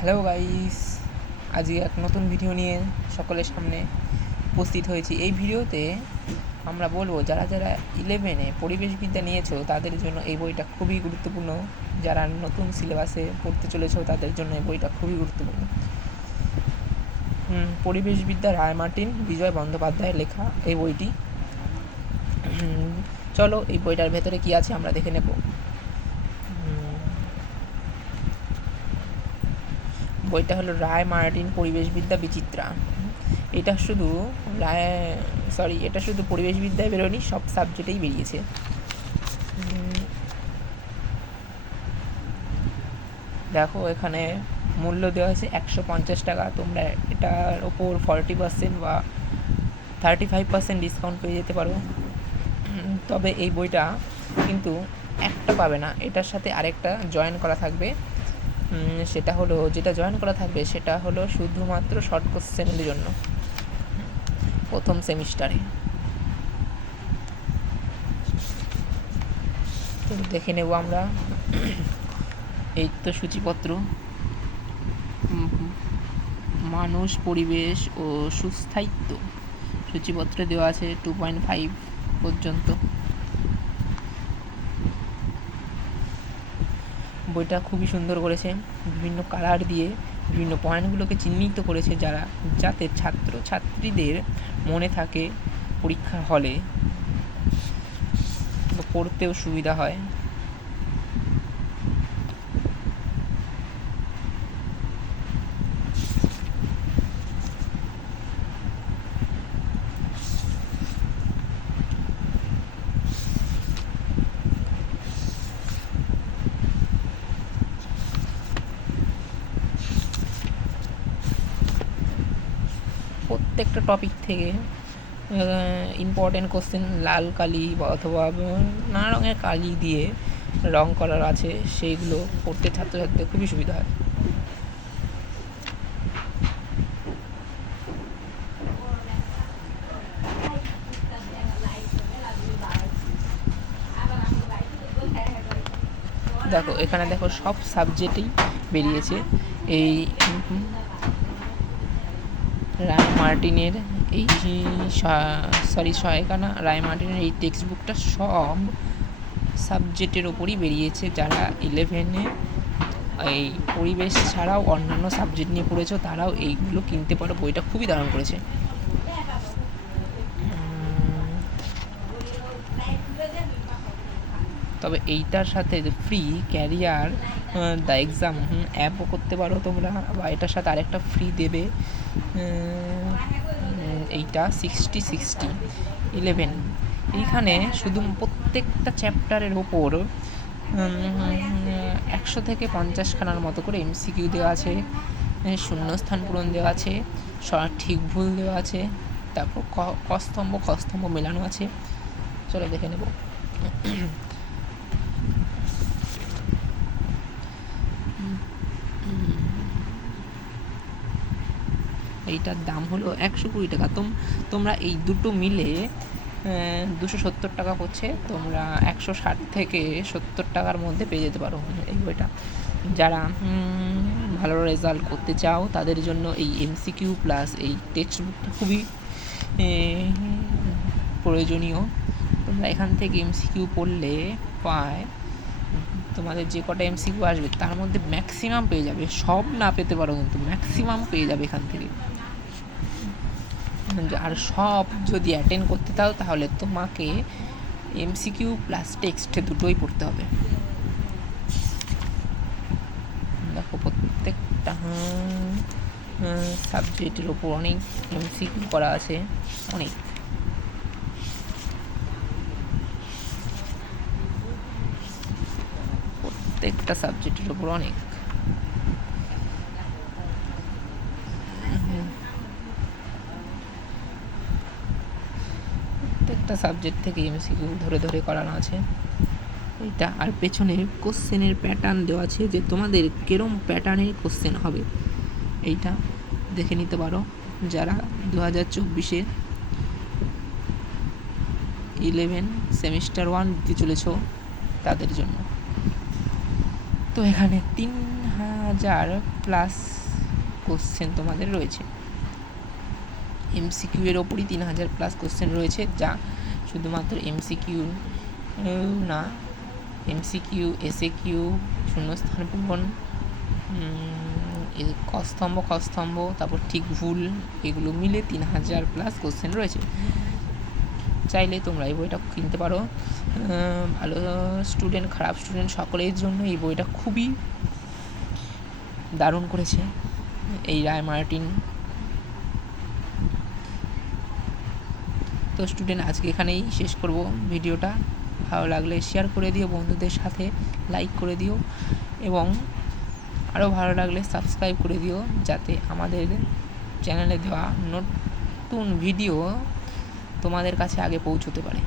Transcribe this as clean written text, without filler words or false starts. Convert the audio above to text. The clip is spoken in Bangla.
হ্যালো গাইস, আজকে এক নতুন ভিডিও নিয়ে সকলের সামনে উপস্থিত হয়েছি। এই ভিডিওতে আমরা বলবো যারা যারা 11-এ পরিবেশবিদ্যা নিয়েছো তাদের জন্য এই বইটা খুবই গুরুত্বপূর্ণ। যারা নতুন সিলেবাসে পড়তে চলেছো তাদের জন্য এই বইটা খুবই গুরুত্বপূর্ণ। পরিবেশবিদ্যা রায় মার্টিন বিজয় বন্দ্যোপাধ্যায়ের লেখা এই বইটি। চলো এই বইটার ভেতরে কি আছে আমরা দেখে নেব। বইটা হলো রায় মার্টিন পরিবেশবিদ্যা বিচিত্রা। এটা শুধু এটা শুধু পরিবেশবিদ্যায় বেরোয়নি, সব সাবজেক্টেই বেরিয়েছে। দেখো এখানে মূল্য দেওয়া আছে 150 টাকা। তোমরা এটার ওপর 40% বা 35% ডিসকাউন্ট পেয়ে যেতে পারো। তবে এই বইটা কিন্তু একটা পাবে না, এটার সাথে আরেকটা জয়েন করা থাকবে। সেটা হলো যেটা জয়েন করা থাকবে সেটা হলো শুধুমাত্র শর্ট কোশ্চেনের জন্য প্রথম সেমিস্টারে। তো দেখে নেব আমরা। এই তো সূচিপত্র, মানুষ, পরিবেশ ও সুস্থায়িত্ব সূচিপত্রে দেওয়া আছে 2.5 পর্যন্ত। বইটা খুবই সুন্দর করেছে, বিভিন্ন কালার দিয়ে বিভিন্ন পয়েন্টগুলোকে চিহ্নিত করেছে যাতে ছাত্রীদের মনে থাকে পরীক্ষার হলে পড়তেও সুবিধা হয়। প্রত্যেকটা টপিক থেকে ইম্পর্টেন্ট কোশ্চেন লাল কালি বা অথবা নানা রঙের কালি দিয়ে রং করার আছে, সেইগুলো পড়তে ছাত্রছাত্রীদের খুবই সুবিধা হয়। দেখো এখানে দেখো সব সাবজেক্টেই বেরিয়েছে। এই রায় মার্টিনের এই রায় মার্টিনের এই টেক্সট বুকটা সব সাবজেক্টের ওপরই বেরিয়েছে। যারা 11-এ এই পরিবেশ ছাড়াও অন্যান্য সাবজেক্ট নিয়ে পড়েছো তারাও এইগুলো কিনতে পারো। বইটা খুবই দারুণ করেছে। তবে এইটার সাথে ফ্রি ক্যারিয়ার দ্য এক্সাম অ্যাপও করতে পারো তোমরা, বা এটার সাথে আরেকটা ফ্রি দেবে। এইটা 60-60-11 এইখানে শুধু প্রত্যেকটা চ্যাপ্টারের ওপর 100 থেকে 50 খানার মতো করে MCQ দেওয়া আছে, শূন্যস্থান পূরণ দেওয়া আছে, ঠিক ভুল দেওয়া আছে, তারপর খস্তম্ভ মেলানো আছে। চলো দেখে নেব। এইটার দাম হলো 120 টাকা। তোমরা এই দুটো মিলে 270 টাকা পড়ছে। তোমরা 160 থেকে 70 টাকার মধ্যে পেয়ে যেতে পারো এই বইটা। যারা ভালো রেজাল্ট করতে চাও তাদের জন্য এই MCQ প্লাস এই টেক্সট বুকটা খুবই প্রয়োজনীয়। তোমরা এখান থেকে MCQ পড়লে তোমাদের যে কটা MCQ আসবে তার মধ্যে ম্যাক্সিমাম পেয়ে যাবে। সব না পেতে পারো কিন্তু ম্যাক্সিমাম পেয়ে যাবে এখান থেকে। আর সব যদি অ্যাটেন্ড করতে চাও তাহলে তোমাকে MCQ প্লাস টেক্সট দুটোই পড়তে হবে। দেখো প্রত্যেকটা সাবজেক্টের ওপর অনেক MCQ করা আছে, অনেক। প্রত্যেকটা সাবজেক্টের ওপর অনেক। প্রত্যেকটা সাবজেক্ট থেকে MCQ ধরে ধরে করানো আছে এইটা। আর পেছনে কোশ্চেনের প্যাটার্ন দেওয়া আছে যে তোমাদের কিরম প্যাটার্নের কোশ্চেন হবে, এইটা দেখে নিতে পারো যারা 2024-এ 11 সেমিস্টার 1 দিতে চলেছ তাদের জন্য। তো এখানে 3000+ কোশ্চেন তোমাদের রয়েছে। MCQ এর ওপরই 3000+ কোশ্চেন রয়েছে, যা শুধুমাত্র MCQ না, MCQ, SAQ, শূন্যস্থান পূরণ, কস্তম্ভ, তারপর ঠিক ভুল, এগুলো মিলে 3000+ কোশ্চেন রয়েছে। চাইলে তোমরা এই বইটা কিনতে পারো। ভালো স্টুডেন্ট, খারাপ স্টুডেন্ট সকলের জন্য এই বইটা খুবই দারুণ করেছে এই রায় মার্টিন। তো স্টুডেন্ট, আজকে এখানেই শেষ করব ভিডিওটা। ভালো লাগলে শেয়ার করে দিও বন্ধুদের সাথে, লাইক করে দিও, এবং আরও ভালো লাগলে সাবস্ক্রাইব করে দিও, যাতে আমাদের চ্যানেলে দেওয়া নতুন ভিডিও তোমাদের কাছে আগে পৌঁছতে পারে।